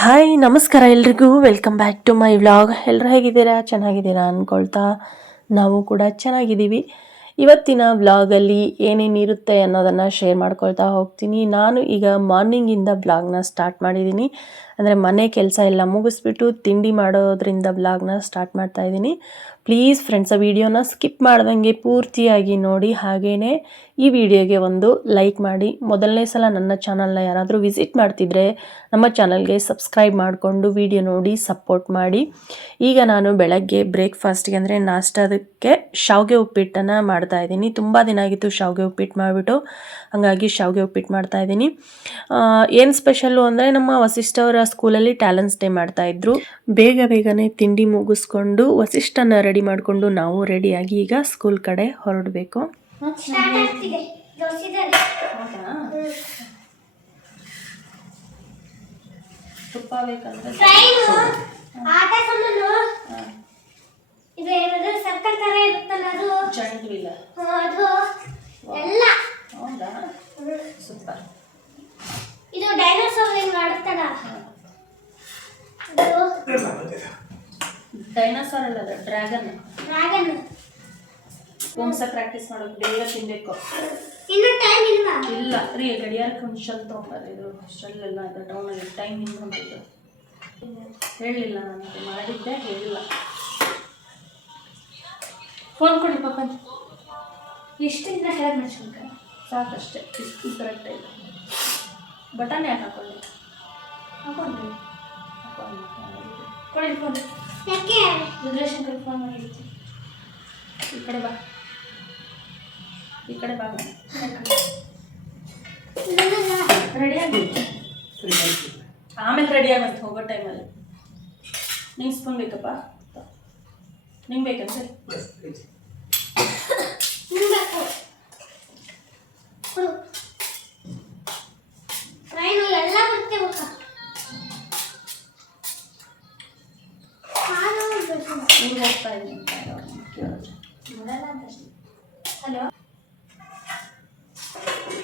Hi ನಮಸ್ಕಾರ ಎಲ್ರಿಗೂ. Welcome back to my vlog ಎಲ್ಲರೂ ಹೇಗಿದ್ದೀರಾ? ಚೆನ್ನಾಗಿದ್ದೀರಾ ಅಂದ್ಕೊಳ್ತಾ ನಾವು ಕೂಡ ಚೆನ್ನಾಗಿದ್ದೀವಿ. ಇವತ್ತಿನ ವ್ಲಾಗಲ್ಲಿ ಏನೇನಿರುತ್ತೆ ಅನ್ನೋದನ್ನು ಶೇರ್ ಮಾಡ್ಕೊಳ್ತಾ ಹೋಗ್ತೀನಿ. ನಾನು ಈಗ ಮಾರ್ನಿಂಗಿಂದ ವ್ಲಾಗ್ನ ಸ್ಟಾರ್ಟ್ ಮಾಡಿದ್ದೀನಿ. ಅಂದರೆ ಮನೆ ಕೆಲಸ ಎಲ್ಲ ಮುಗಿಸ್ಬಿಟ್ಟು ತಿಂಡಿ ಮಾಡೋದ್ರಿಂದ ವ್ಲಾಗ್ನ ಸ್ಟಾರ್ಟ್ ಮಾಡ್ತಾ ಇದ್ದೀನಿ. ಪ್ಲೀಸ್ ಫ್ರೆಂಡ್ಸ್ ವಿಡಿಯೋನ ಸ್ಕಿಪ್ ಮಾಡ್ದಂಗೆ ಪೂರ್ತಿಯಾಗಿ ನೋಡಿ. ಹಾಗೆಯೇ ಈ ವಿಡಿಯೋಗೆ ಒಂದು ಲೈಕ್ ಮಾಡಿ. ಮೊದಲನೇ ಸಲ ನನ್ನ ಚಾನಲ್ನ ಯಾರಾದರೂ ವಿಸಿಟ್ ಮಾಡ್ತಿದ್ರೆ ನಮ್ಮ ಚಾನಲ್ಗೆ ಸಬ್ಸ್ಕ್ರೈಬ್ ಮಾಡಿಕೊಂಡು ವಿಡಿಯೋ ನೋಡಿ ಸಪೋರ್ಟ್ ಮಾಡಿ. ಈಗ ನಾನು ಬೆಳಗ್ಗೆ ಬ್ರೇಕ್ಫಾಸ್ಟ್ಗೆ ಅಂದರೆ ನಾಷ್ಟದಕ್ಕೆ ಶಾವಿಗೆ ಉಪ್ಪಿಟ್ಟನ್ನು ಮಾಡ್ತಾ ಇದ್ದೀನಿ. ತುಂಬ ದಿನ ಆಗಿತ್ತು ಶಾವಿಗೆ ಉಪ್ಪಿಟ್ಟು ಮಾಡಿಬಿಟ್ಟು. ಹಾಗಾಗಿ ಶಾವಿಗೆ ಉಪ್ಪಿಟ್ಟು ಮಾಡ್ತಾ ಇದ್ದೀನಿ. ಏನು ಸ್ಪೆಷಲ್ಲು ಅಂದರೆ ನಮ್ಮ ವಸಿಷ್ಠವರ ಸ್ಕೂಲಲ್ಲಿ ಟ್ಯಾಲೆಂಟ್ಸ್ ಡೇ ಮಾಡ್ತಾ ಇದ್ರು. ಬೇಗ ಬೇಗನೆ ತಿಂಡಿ ಮುಗಿಸ್ಕೊಂಡು ವಸಿಷ್ಠನ ರೆಡಿ ಮಾಡಿಕೊಂಡು ನಾವು ರೆಡಿಯಾಗಿ ಈಗ ಸ್ಕೂಲ್ ಕಡೆ ಹೊರಡಬೇಕು. ಸ್ಟಾರ್ಟ್ ಆಗ್ತಿದೆ. ದೋಸಿದ್ದಾರೆ ತುಪ್ಪ ಬೇಕಂದ್ರೆ ಟ್ರೈನು ಆಟ ಸಾಮಾನು ಇದು ಏನದು ಸರ್ಕಲ್ ತರ ಇರುತ್ತಲ್ಲ ಅದು? ಆ, ಅದು. ಎಲ್ಲ. ಹೌದಾ? ಸೂಪರ್. ಇದು ಡೈನೋಸಾರ್ ಹೆಂಗ್ ಆಡುತ್ತಲ್ಲ ಇದು ಡೈನೋಸಾರ್ ಅಲ್ಲ ಡ್ರ್ಯಾಗನ್ ಡ್ರ್ಯಾಗನ್ ಪುಂಸ ಪ್ರಾಕ್ಟೀಸ್ ಮಾಡೋದು ಬೇಗ ತಿನ್ಬೇಕು. ಇನ್ನು ಟೈಮ್ ಇಲ್ಲ. ಇಲ್ಲ. ರೀ ಗಡಿಯಾರಕ್ಕೆ ಒಂದು ಶಲ್ ತೊಗೊಂಬರ್ರಿ ಇದು. ಶಲ್ ಎಲ್ಲ ಇದೆ. ಟೌನಲ್ಲಿ ಟೈಮ್ ಇಲ್ಲ ಮಾಡಿದ್ದು ಹೇಳಿಲ್ಲ ನಾನು ಮಾಡಿದ್ದೆ ಹೇಳಿಲ್ಲ. ಫೋನ್ ಕೊಡಿ ಪಾಪ. ಇಷ್ಟಿಂದ ಕೆಳಗೆ ಮಾಡ್ಸ್ಕೊಂಡ್ರೆ ಸಾಕಷ್ಟೇ. ಇಷ್ಟು ಕರೆಕ್ಟ್ ಇಲ್ಲ ಬಟಾಣಿ ಯಾಕೆ ಹಾಕೊಳ್ಳಿ ಹಾಕೊಂಡ್ರಿ. ಹಾಕೊಂಡು ಕೊಡಿ ಫೋನ್ ಯಾಕೆ? ದುರ್ಗಾಶಂಕರ್ ಫೋನ್ ಮಾಡಿರ್ತೀನಿ ಈ ಕಡೆ ಬಾ. ಈ ಕಡೆ ಭಾಗ ರೆಡಿ ಆಗಿ? ಆಮೇಲೆ ರೆಡಿ ಆಗುತ್ತೆ ಹೋಗೋ ಟೈಮಲ್ಲಿ ನಿಂಗೆ ಸ್ಪೂನ್ ಬೇಕಪ್ಪ? ನಿಂಗೆ ಬೇಕಂತೆ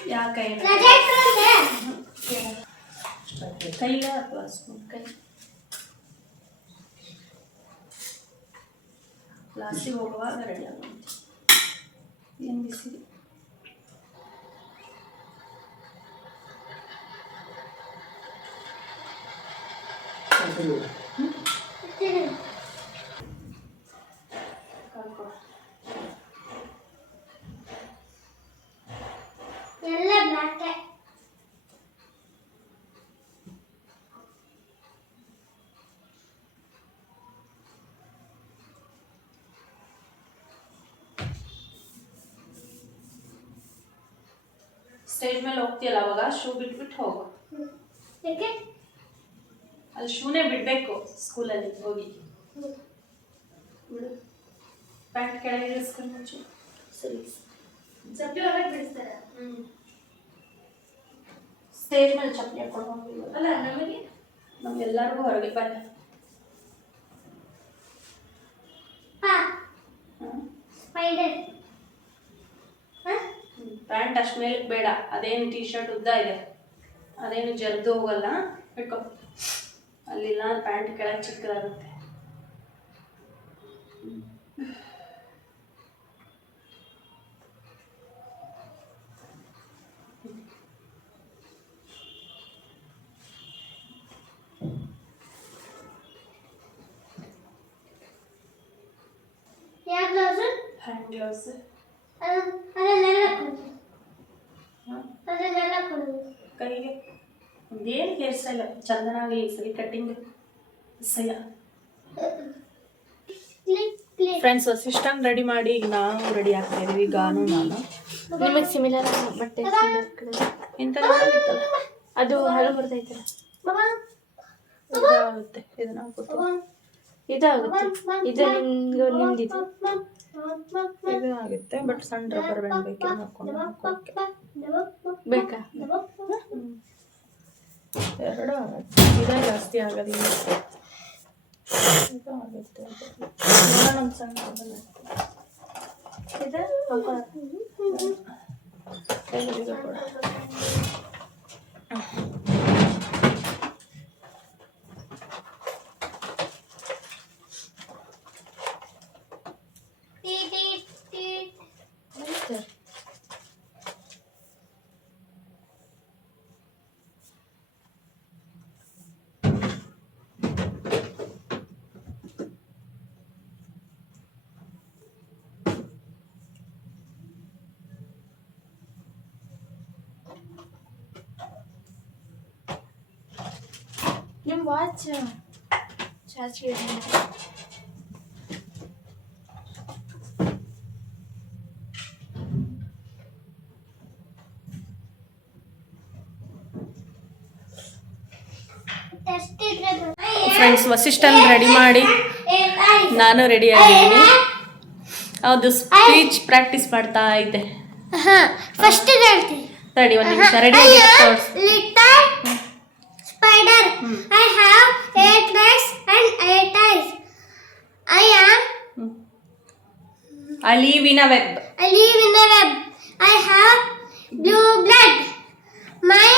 ಯಾಕೆ ರಜೆ ಇಟ್ರಂತೆ ಕೈಲ ಅಥವಾ ಸ್ಪೂನ್ ಕೈ ಕ್ಲಾಸಿಗೆ ಹೋಗುವಾಗ ರೆಡಿ ಆಗುವಂತೆ ಏನು ಬಿಸಿ ಕಾಲ್ಕೊ. ಎಲ್ಲ ಬ್ಲಾಕೆ ಸ್ಟೇಜ್ ಮೇಲೆ ಹೋಗ್ತೀಯಲ್ಲ ಅವಾಗ ಶೂ ಬಿಟ್ಬಿಟ್ಟು ಹೋಗು ಯಾಕೆ ಅಲ್ಲಿ ಶೂನೇ ಬಿಡಬೇಕು ಸ್ಕೂಲಲ್ಲಿ ಹೋಗಿ ಬಿಡು ಪ್ಯಾಂಟ್ ಕೆಳಗೆ ಇಳಿಸ್ಕೊಂಡು ಮುಂಚೆ ಸರಿ ಚಪ್ಪಲಿ ಹೊರಗೆ ಬಿಡಿಸ್ತಾರೆ ಹ್ಞೂ ಸ್ಟೇಜ್ ಮೇಲೆ ಚಪ್ಪಲಿ ಹಾಕೊಂಡು ಹೋಗಿ ಅಲ್ಲ ನಮಗೆ ನಮ್ಗೆಲ್ಲರಿಗೂ ಹೊರಗೆ ಬನ್ನಿ। ಹಾ ಹ್ಮ್. ಸ್ಪೈಡರ್ ಹಾ ಪ್ಯಾಂಟ್ ಅಷ್ಟು ಮೇಲೆ ಬೇಡ ಅದೇನು ಟೀ ಶರ್ಟ್ ಉದ್ದ ಇದೆ ಅದೇನು ಜರ್ದು ಹೋಗಲ್ಲ ಇಟ್ಕೊ ಅಲ್ಲಿಲ್ಲ ಪ್ಯಾಂಟ್ ಕೆಳಗೆ ಚಿಕ್ಕದಾಗುತ್ತೆ ಯಾವ ಬ್ಲೌಸು ಹ್ಯಾಂಡ್ ಗ್ಲೌಸ್ ಕೈಗೆ. ಏನು ಹೇರ್ ಸ್ಟೈಲ್ ಚಂದನ ಆಗಲಿ ಸರಿ ಕಟ್ಟಿಂಗ್ ಸಯ ಫ್ರೆಂಡ್ಸ್ ವಸಿಷ್ಠಂಗ್ ರೆಡಿ ಮಾಡಿ ಈಗ ನಾವು ರೆಡಿ ಆಗ್ತಾ ಇದೀವಿ. ಈಗ ನಾನು ನಿಮಗೆ ಸಿಮಿಲರ್ ಬಟ್ಟೆ ಇಂಥ ಅದು ಹಲವು ಬರ್ತೈತಲ್ಲ ಇದಾಗುತ್ತೆ. ಇದನ್ನ ಇದಾಗುತ್ತೆ. ಇದು ನಿಮ್ಗೆ ನಿಮ್ದಿದೆ. ಇದು ಆಗುತ್ತೆ ಬಟ್ ಸಣ್ಣ ರಬ್ಬರ್ ಬ್ಯಾಂಡ್ ಬೇಕು? ಹಾಕೊಂಡು ಹಾಕೋಕ್ಕೆ ಬೇಕಾ? ಎರಡು ಇದೇ ಜಾಸ್ತಿ ಆಗೋದಿಲ್ಲ. ಒಂದು ಸಣ್ಣ ಇದು ಕೊಡು. ನಿಮ್ಮ ವಾಚ್ ಚಾರ್ಜ್ ಟೆಸ್ಟ್ ಇದ್ರೆ ಫ್ರೆಂಡ್ಸ್ ವಸಿಷ್ಠನ್ ರೆಡಿ ಮಾಡಿ. ನಾನು ರೆಡಿ ಆಗಿದ್ದೀನಿ. ಹೌದು ಸ್ಪೀಚ್ ಪ್ರಾಕ್ಟೀಸ್ ಮಾಡ್ತಾ ಇದ್ದೆ. ಫಸ್ಟ್ ಹೇಳ್ತೀನಿ ರೆಡಿ ಒಂದು ನಿಮಿಷ ರೆಡಿ ಆಗಿ ತೋರ್ಸು. Little Hmm. I have eight legs and eight eyes. I am. I live in a web. I live in a web. I have blue blood. My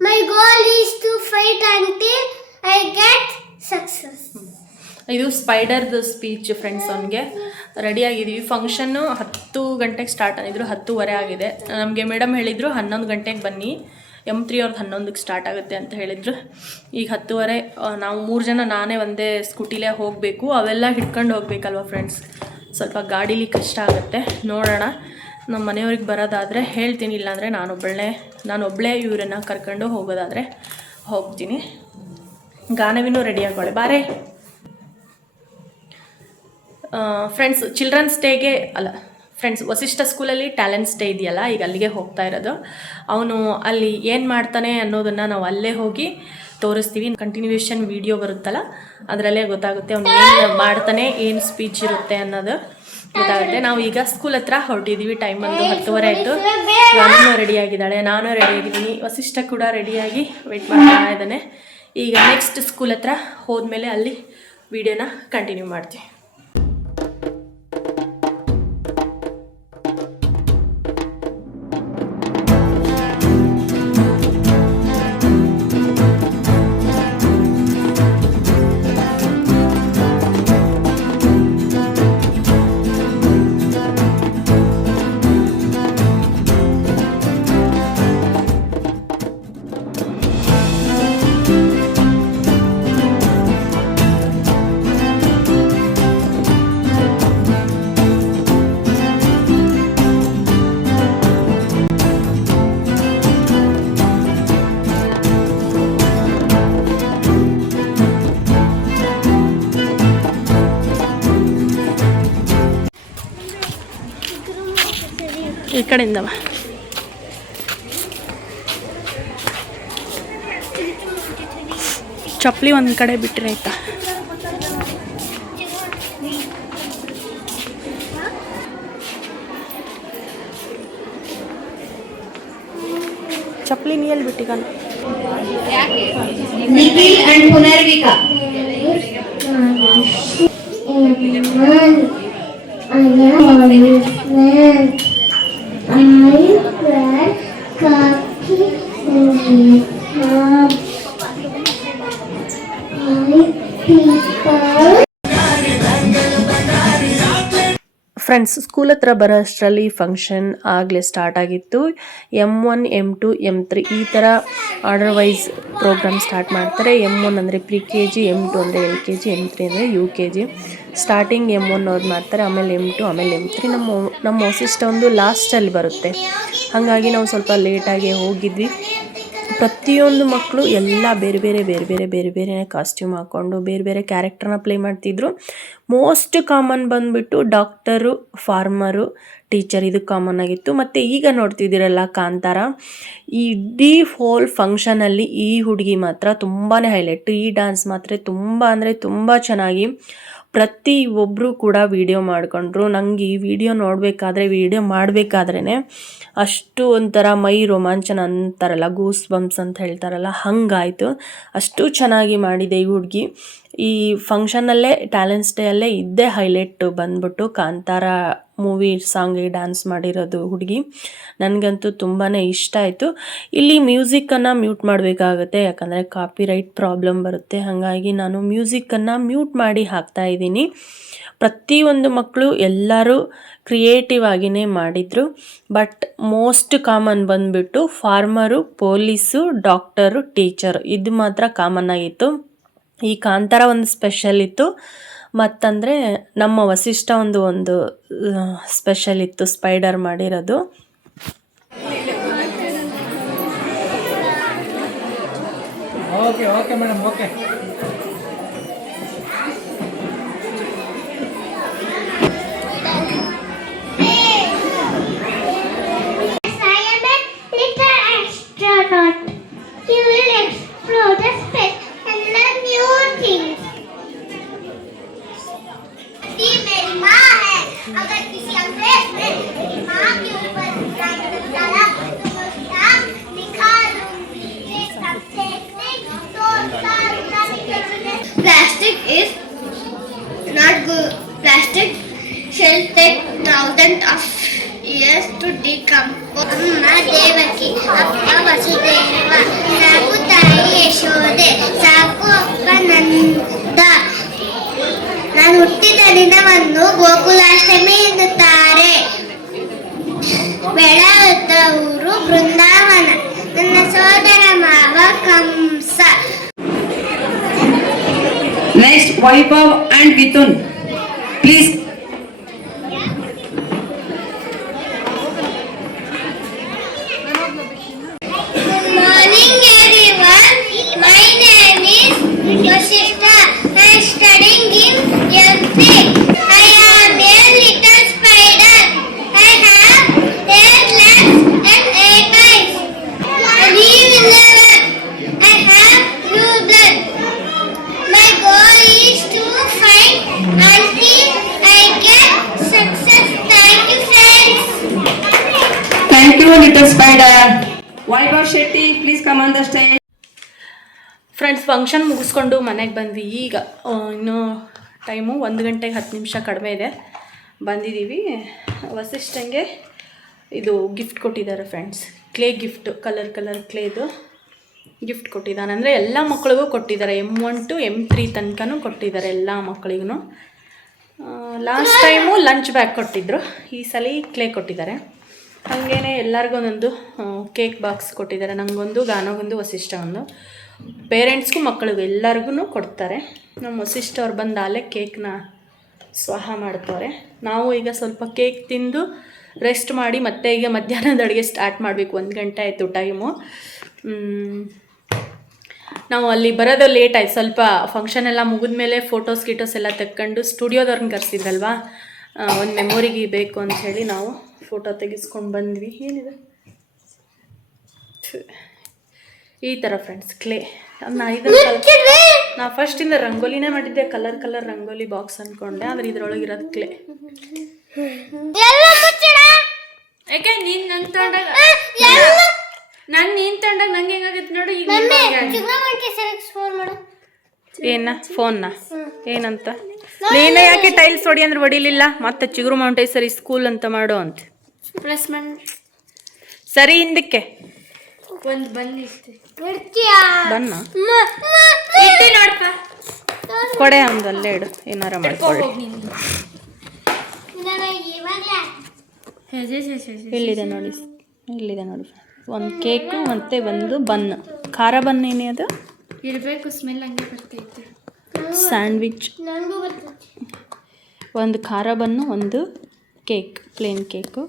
my goal is to fight until I get success. ಇದು ಸ್ಪೈಡರ್ದು speech friends ಅವನಿಗೆ ready ಆಗಿದ್ದೀವಿ function ಹತ್ತು ಗಂಟೆಗೆ start ಆಗಿದ್ರು ಹತ್ತುವರೆ ಆಗಿದೆ ನಮಗೆ ಮೇಡಮ್ ಹೇಳಿದರು ಹನ್ನೊಂದು ಗಂಟೆಗೆ ಬನ್ನಿ ಎಂ ತ್ರೀ ಅವ್ರದ್ದು ಹನ್ನೊಂದಕ್ಕೆ ಸ್ಟಾರ್ಟ್ ಆಗುತ್ತೆ ಅಂತ ಹೇಳಿದರು. ಈಗ ಹತ್ತುವರೆ ನಾವು ಮೂರು ಜನ ನಾನೇ ಒಂದೇ ಸ್ಕೂಟಿಲೇ ಹೋಗಬೇಕು. ಅವೆಲ್ಲ ಹಿಡ್ಕೊಂಡು ಹೋಗ್ಬೇಕಲ್ವ ಫ್ರೆಂಡ್ಸ್ ಸ್ವಲ್ಪ ಗಾಡೀಲಿ ಕಷ್ಟ ಆಗುತ್ತೆ. ನೋಡೋಣ. ನಮ್ಮ ಮನೆಯವ್ರಿಗೆ ಬರೋದಾದರೆ ಹೇಳ್ತೀನಿ, ಇಲ್ಲಾಂದರೆ ನಾನೊಬ್ಬಳೇ ನಾನೊಬ್ಬಳೇ ಇವರನ್ನು ಕರ್ಕೊಂಡು ಹೋಗೋದಾದರೆ ಹೋಗ್ತೀನಿ. ಗಾನವಿನೂ ರೆಡಿ ಆಗೋಳೆ. ಬಾರೆ ಫ್ರೆಂಡ್ಸ್ ಚಿಲ್ಡ್ರನ್ಸ್ ಡೇಗೆ ಅಲ್ಲ ಫ್ರೆಂಡ್ಸ್ ವಸಿಷ್ಠ ಸ್ಕೂಲಲ್ಲಿ ಟ್ಯಾಲೆಂಟ್ಸ್ ಡೇ ಇದೆಯಲ್ಲ ಈಗ ಅಲ್ಲಿಗೆ ಹೋಗ್ತಾ ಇರೋದು. ಅವನು ಅಲ್ಲಿ ಏನು ಮಾಡ್ತಾನೆ ಅನ್ನೋದನ್ನು ನಾವು ಅಲ್ಲೇ ಹೋಗಿ ತೋರಿಸ್ತೀವಿ. ಕಂಟಿನ್ಯೂಷನ್ ವಿಡಿಯೋ ಬರುತ್ತಲ್ಲ ಅದರಲ್ಲೇ ಗೊತ್ತಾಗುತ್ತೆ ಅವನು ಏನು ಮಾಡ್ತಾನೆ ಏನು ಸ್ಪೀಚ್ ಇರುತ್ತೆ ಅನ್ನೋದು ಗೊತ್ತಾಗುತ್ತೆ. ನಾವು ಈಗ ಸ್ಕೂಲ್ ಹತ್ರ ಹೊರಟಿದ್ದೀವಿ ಟೈಮ್ ಬಂದು ಹತ್ತುವರೆ ಆಯಿತು. ನಾನು ರೆಡಿ ಆಗಿದ್ದಾಳೆ ನಾನು ರೆಡಿ ಆಗಿದ್ದೀನಿ. ವಸಿಷ್ಠ ಕೂಡ ರೆಡಿಯಾಗಿ ವೆಯ್ಟ್ ಮಾಡ್ತಾ ಇದ್ದಾನೆ. ಈಗ ನೆಕ್ಸ್ಟ್ ಸ್ಕೂಲ್ ಹತ್ರ ಹೋದ್ಮೇಲೆ ಅಲ್ಲಿ ವಿಡಿಯೋನ ಕಂಟಿನ್ಯೂ ಮಾಡ್ತೀವಿ. ಈ ಕಡೆಯಿಂದ ಬಾ. ಚಪ್ಪಲಿ ಒಂದು ಕಡೆ ಬಿಟ್ಟರೆ ಆಯ್ತಾ? ಚಪ್ಪಲಿ Neel ಬಿಟ್ಟಿಗಾನ Nikhil and Punarvika. Friends, school ಹತ್ರ ಬರೋ ಅಷ್ಟರಲ್ಲಿ ಫಂಕ್ಷನ್ ಆಗಲೇ ಸ್ಟಾರ್ಟ್ ಆಗಿತ್ತು. M one M two M three ಈ ಥರ ಆರ್ಡರ್ ವೈಸ್ ಪ್ರೋಗ್ರಾಮ್ ಸ್ಟಾರ್ಟ್ ಮಾಡ್ತಾರೆ. ಎಂ ಒನ್ ಅಂದರೆ pre K G M two ಅಂದರೆ L K G M three ಅಂದರೆ U K G starting M one ಅವ್ರು ಮಾಡ್ತಾರೆ, ಆಮೇಲೆ ಎಂ ಟು ಆಮೇಲೆ ಎಂ ತ್ರೀ ನಮ್ಮ ನಮ್ಮ ವಸಿಷ್ಠ ಒಂದು ಲಾಸ್ಟಲ್ಲಿ ಬರುತ್ತೆ. ಹಾಗಾಗಿ ನಾವು ಸ್ವಲ್ಪ ಲೇಟಾಗಿ ಹೋಗಿದ್ವಿ. ಪ್ರತಿಯೊಂದು ಮಕ್ಕಳು ಎಲ್ಲ ಬೇರೆ ಬೇರೆ ಬೇರೆ ಬೇರೆ ಬೇರೆ ಬೇರೆ ಕಾಸ್ಟ್ಯೂಮ್ ಹಾಕ್ಕೊಂಡು ಬೇರೆ ಬೇರೆ ಕ್ಯಾರೆಕ್ಟರ್ನ ಪ್ಲೇ ಮಾಡ್ತಿದ್ರು. ಮೋಸ್ಟ್ ಕಾಮನ್ ಬಂದುಬಿಟ್ಟು ಡಾಕ್ಟರು ಫಾರ್ಮರು ಟೀಚರ್ ಇದು ಕಾಮನ್ ಆಗಿತ್ತು. ಮತ್ತು ಈಗ ನೋಡ್ತಿದ್ದೀರಲ್ಲ ಕಾಂತಾರ ಈ ಇಡೀ ಹೋಲ್ ಫಂಕ್ಷನಲ್ಲಿ ಈ ಹುಡುಗಿ ಮಾತ್ರ ತುಂಬಾ ಹೈಲೈಟ್ ಈ ಡ್ಯಾನ್ಸ್ ಮಾತ್ರ ತುಂಬ ಅಂದರೆ ತುಂಬ ಚೆನ್ನಾಗಿ ಪ್ರತಿ ಒಬ್ಬರು ಕೂಡ ವಿಡಿಯೋ ಮಾಡಿಕೊಂಡ್ರು. ನಂಗೆ ಈ ವಿಡಿಯೋ ನೋಡಬೇಕಾದ್ರೆ ವಿಡಿಯೋ ಮಾಡಬೇಕಾದ್ರೇ ಅಷ್ಟು ಒಂಥರ ಮೈ ರೋಮಾಂಚನ ಅಂತಾರಲ್ಲ ಗೂಸ್ ಬಂಪ್ಸ್ ಅಂತ ಹೇಳ್ತಾರಲ್ಲ, ಹಂಗಾಯಿತು. ಅಷ್ಟು ಚೆನ್ನಾಗಿ ಮಾಡಿದೆ ಈ ಹುಡುಗಿ. ಈ ಫಂಕ್ಷನಲ್ಲೇ ಟ್ಯಾಲೆಂಟ್ಸ್ ಡೇ ಅಲ್ಲೇ ಇದ್ದೇ ಹೈಲೈಟ್ ಬಂದ್ಬಿಟ್ಟು ಕಾಂತಾರ ಮೂವಿ ಸಾಂಗಿಗೆ ಡ್ಯಾನ್ಸ್ ಮಾಡಿರೋದು ಹುಡುಗಿ. ನನಗಂತೂ ತುಂಬಾ ಇಷ್ಟ ಆಯಿತು. ಇಲ್ಲಿ ಮ್ಯೂಸಿಕ್ಕನ್ನು ಮ್ಯೂಟ್ ಮಾಡಬೇಕಾಗುತ್ತೆ, ಯಾಕಂದರೆ ಕಾಪಿರೈಟ್ ಪ್ರಾಬ್ಲಮ್ ಬರುತ್ತೆ. ಹಾಗಾಗಿ ನಾನು ಮ್ಯೂಸಿಕ್ಕನ್ನು ಮ್ಯೂಟ್ ಮಾಡಿ ಹಾಕ್ತಾ ಇದ್ದೀನಿ. ಪ್ರತಿಯೊಂದು ಮಕ್ಕಳು ಎಲ್ಲರೂ ಕ್ರಿಯೇಟಿವ್ ಆಗಿನೇ ಮಾಡಿದರು. ಬಟ್ ಮೋಸ್ಟ್ ಕಾಮನ್ ಬಂದುಬಿಟ್ಟು ಫಾರ್ಮರು, ಪೊಲೀಸು, ಡಾಕ್ಟರು, ಟೀಚರು. ಇದು ಮಾತ್ರ ಕಾಮನ್ ಆಗಿತ್ತು. ಈ ಕಾಂತಾರ ಒಂದು ಸ್ಪೆಷಲ್ ಇತ್ತು. ಮತ್ತಂದರೆ ನಮ್ಮ ವಸಿಷ್ಠ ಒಂದು ಒಂದು ಸ್ಪೆಷಲ್ ಇತ್ತು ಸ್ಪೈಡರ್ ಮಾಡಿರೋದು. Okay okay madam okay thousands of years to decompose. Devaki, ಅಪ್ಪ ವಸುದೇವ, ಸಾಕು ತಾಯಿ ಯಶೋದೆ ಸಾಕು ಅಪ್ಪ ನಂದ ನಾನು ಹುಟ್ಟಿದ ದಿನವನ್ನು ಗೋಕುಲಾಷ್ಟಮಿ ಎನ್ನುತ್ತಾರೆ ಬೆಳದ ಊರು ಬೃಂದಾವನ, ನನ್ನ ಸೋದರ ಮಾವ Kamsa next Vaibhav and Mithun Please. Stage. Friends function ಮುಗಿಸ್ಕೊಂಡು ಮನೆಗೆ ಬಂದ್ವಿ. ಈಗ ಇನ್ನು ಟೈಮು ಒಂದು ಗಂಟೆಗೆ ಹತ್ತು ನಿಮಿಷ ಕಡಿಮೆ ಇದೆ. ಬಂದಿದ್ದೀವಿ ವಸಿಷ್ಠಂಗೆ ಇದು ಗಿಫ್ಟ್ ಕೊಟ್ಟಿದ್ದಾರೆ friends clay gift colour colour ಕ್ಲೇದು gift ಕೊಟ್ಟಿದ್ದಾನೆ. ಅಂದರೆ ಎಲ್ಲ ಮಕ್ಕಳಿಗೂ ಕೊಟ್ಟಿದ್ದಾರೆ. M one two M three ತನಕನೂ ಕೊಟ್ಟಿದ್ದಾರೆ ಎಲ್ಲ ಮಕ್ಕಳಿಗೂ ಲಾಸ್ಟ್ ಟೈಮು ಲಂಚ್ ಬ್ಯಾಗ್ ಕೊಟ್ಟಿದ್ದರು ಈ ಸಲ ಕ್ಲೇ ಕೊಟ್ಟಿದ್ದಾರೆ. ಹಾಗೇನೆ ಎಲ್ಲರಿಗೂ ಒಂದೊಂದು ಕೇಕ್ ಬಾಕ್ಸ್ ಕೊಟ್ಟಿದ್ದಾರೆ. ನನಗೊಂದು ಗಾನಗೊಂದು ವಸಿಷ್ಠ ಒಂದು ಪೇರೆಂಟ್ಸ್ಗೂ ಮಕ್ಕಳಿಗೂ ಎಲ್ಲರಿಗೂ ಕೊಡ್ತಾರೆ. ನಮ್ಮ ವಸಿಷ್ಠ ಅವ್ರು ಬಂದು ಕೇಕ್ನ ಸ್ವಾಹ ಮಾಡ್ತಾರೆ. ನಾವು ಈಗ ಸ್ವಲ್ಪ ಕೇಕ್ ತಿಂದು ರೆಸ್ಟ್ ಮಾಡಿ ಮತ್ತೆ ಈಗ ಮಧ್ಯಾಹ್ನದ ಅಡುಗೆ ಸ್ಟಾರ್ಟ್ ಮಾಡಬೇಕು. ಒಂದು ಗಂಟೆ ಆಯಿತು ಟೈಮು ನಾವು ಅಲ್ಲಿ ಬರೋದು ಲೇಟ್ ಆಯ್ತು. ಸ್ವಲ್ಪ ಫಂಕ್ಷನ್ ಎಲ್ಲ ಮುಗಿದ್ಮೇಲೆ ಫೋಟೋಸ್ ಗೀಟೋಸ್ ಎಲ್ಲ ತಕ್ಕೊಂಡು ಸ್ಟುಡಿಯೋದವ್ರನ್ನ ಕರೆಸಿದ್ರಲ್ವಾ? ಒಂದು ಮೆಮೊರಿಗೆ ಬೇಕು ಅಂತ ಹೇಳಿ ನಾವು ಫೋಟೋ ತೆಗೆಸ್ಕೊಂಡು ಬಂದ್ವಿ. ಏನಿದೆ? ಈ ಥರ ಫ್ರೆಂಡ್ಸ್ ಕ್ಲೇ ನಾ ನಾ ಫಸ್ಟಿಂದ ರಂಗೋಲಿನೇ ಮಾಡಿದ್ದೆ ಕಲರ್ ಕಲರ್ ರಂಗೋಲಿ ಬಾಕ್ಸ್ ಅಂದ್ಕೊಂಡೆ ಆದರೆ ಇದ್ರೊಳಗಿರೋದು ಕ್ಲೇ ಎಲ್ಲ ಮುಚ್ಚಡ? ಯಾಕೆ ನೀನ್ ನನ್ ತಗೊಂಡಾಗ ನಾನ್ ನೀನ್ ತಗೊಂಡಾಗ ನಂಗೆ ಹೆಂಗಾಗತ್ತೆ ನೋಡು ಈಗ ಏನ? ಫೋನ್ನ ಏನಂತ? ನೀನು ಯಾಕೆ ಟೈಲ್ಸ್ ಹೊಡಿ ಅಂದ್ರೆ ಹೊಡಿಲಿಲ್ಲ? ಮತ್ತೆ ಚಿಗುರು ಮೌಂಟೇಶ್ವರಿ ಸ್ಕೂಲ್ ಅಂತ ಮಾಡು ಅಂತ. ಪ್ರೆಸ್ ಮಾಡಿ ಸರಿ ಹಿಂದಕ್ಕೆ. ಒಂದು ಬಂದಿತ್ತು ಬಿಡ್ತೀಯಾ ಬನ್ನ. ಇಟ್ಟು ನೋಡಪ್ಪ. ಕೊಡೆ ಒಂದು ಅಲ್ಲೇ ಇಡು ಏನಾರ ಮಾಡ್ಕೊಳ್ಳಿ. ಇಲ್ಲಿದೆ ನೋಡಿ ಇಲ್ಲಿದೆ ನೋಡಿ ಒಂದು ಕೇಕು ಮತ್ತೆ ಒಂದು ಬನ್ ಖಾರ ಬನ್ ಏನೇ ಅದು? ಇರಬೇಕು ಸ್ಮೆಲ್ ಹಂಗೆ ಬರ್ತೈತೆ. ಸ್ಯಾಂಡ್ವಿಚ್ ಒಂದು ಖಾರ ಬನ್ನು ಒಂದು ಕೇಕ್ ಪ್ಲೇನ್ ಕೇಕು.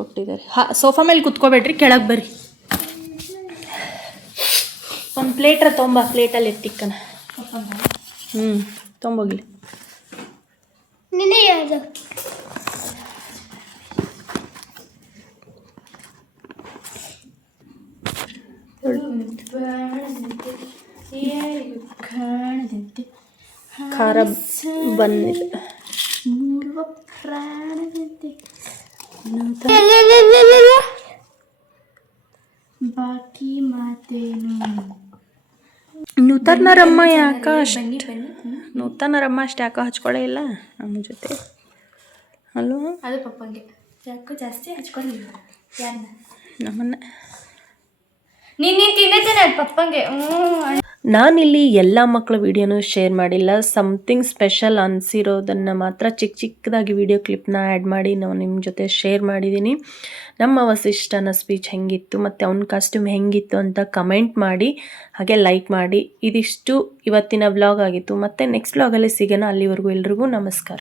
ಕೊಟ್ಟಿದ್ದಾರೆ. ಹಾ ಸೋಫಾ ಮೇಲೆ ಕುತ್ಕೋಬೇಡ್ರಿ ಕೆಳಗೆ ಬರ್ರಿ. ಒಂದು ಪ್ಲೇಟ್ರ ತೊಂಬ ಪ್ಲೇಟಲ್ಲಿ ಎತ್ತಿಕ್ಕನ ಹ್ಞೂ ತೊಂಬೋಗಿಲ್ಲ ಖಾರ ಬನ್ನಿದೆ ನೂತನರಮ್ಮ ಯಾಕ ಅಷ್ಟು ನೂತನರಮ್ಮ ಅಷ್ಟು ಯಾಕೋ ಹಚ್ಕೊಳ್ಳೇ ಇಲ್ಲ? ನಮ್ಮ ಜೊತೆ. ಹಲೋ ಅದು ಪಪ್ಪಂಗೆ. ಯಾಕೋ ಜಾಸ್ತಿ ಹಚ್ಕೊಂಡಿಲ್ಲ. ನಮ್ಮನ್ನ. ನೀನ್ ನೀನ್ ತಿಂದೇನೆ ಪಪ್ಪಂಗೆ. ಹ್ಞೂ ನಾನಿಲ್ಲಿ ಎಲ್ಲ ಮಕ್ಕಳ ವೀಡಿಯೋನೂ ಶೇರ್ ಮಾಡಿಲ್ಲ. ಸಮಥಿಂಗ್ ಸ್ಪೆಷಲ್ ಅನಿಸಿರೋದನ್ನು ಮಾತ್ರ ಚಿಕ್ಕ ಚಿಕ್ಕದಾಗಿ ವಿಡಿಯೋ ಕ್ಲಿಪ್ನ ಆ್ಯಡ್ ಮಾಡಿ ನಾವು ನಿಮ್ಮ ಜೊತೆ ಶೇರ್ ಮಾಡಿದ್ದೀನಿ ನಮ್ಮ ವಸಿಷ್ಠನ ಸ್ಪೀಚ್ ಹೆಂಗಿತ್ತು, ಮತ್ತು ಅವನ ಕಾಸ್ಟ್ಯೂಮ್ ಹೆಂಗಿತ್ತು ಅಂತ ಕಮೆಂಟ್ ಮಾಡಿ, ಹಾಗೆ ಲೈಕ್ ಮಾಡಿ. ಇದಿಷ್ಟು ಇವತ್ತಿನ ವ್ಲಾಗ್ ಆಗಿತ್ತು. ಮತ್ತು ನೆಕ್ಸ್ಟ್ ವ್ಲಾಗಲ್ಲಿ ಸಿಗೋಣ. ಅಲ್ಲಿವರೆಗೂ ಎಲ್ರಿಗೂ ನಮಸ್ಕಾರ.